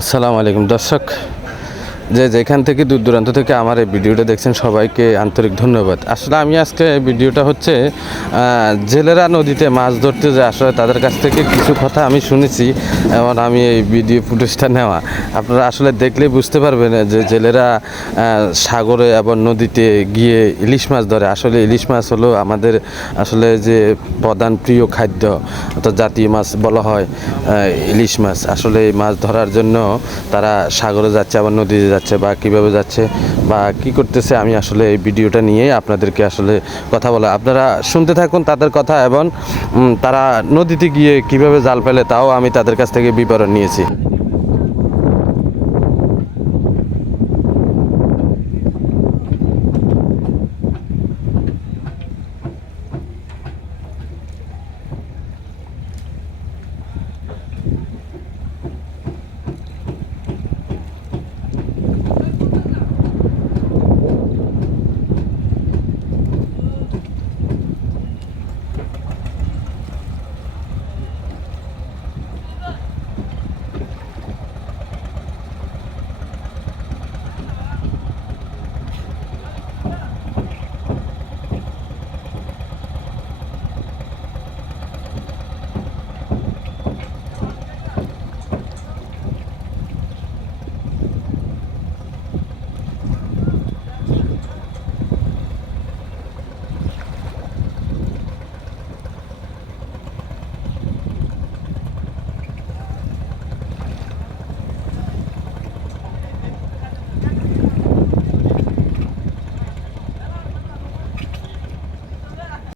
আসসালামু আলাইকুম দর্শক, যেখান থেকে দূর দূরান্ত থেকে আমার এই ভিডিওটা দেখছেন সবাইকে আন্তরিক ধন্যবাদ। আসলে আমি আজকে ভিডিওটা হচ্ছে জেলেরা নদীতে মাছ ধরতে যায়, আসলে তাদের কাছ থেকে কিছু কথা আমি শুনেছি এবং আমি এই ভিডিও ফুটেজটা নেওয়া। আপনারা আসলে দেখলেই বুঝতে পারবেন যে জেলেরা সাগরে এবং নদীতে গিয়ে ইলিশ মাছ ধরে। আসলে ইলিশ মাছ হলো আমাদের আসলে যে প্রধান প্রিয় খাদ্য, অর্থাৎ জাতীয় মাছ বলা হয় ইলিশ মাছ। আসলে এই মাছ ধরার জন্য তারা সাগরে যাচ্ছে, আবার নদীতে যাচ্ছে, বা কিভাবে যাচ্ছে বা কি করতেছে, আমি আসলে এই ভিডিওটা নিয়ে আপনাদেরকে আসলে কথা বলা। আপনারা শুনতে থাকুন তাদের কথা, এবং তারা নদীতে গিয়ে কিভাবে জাল ফেলে তাও আমি তাদের কাছ থেকে বিবরণ নিয়েছি।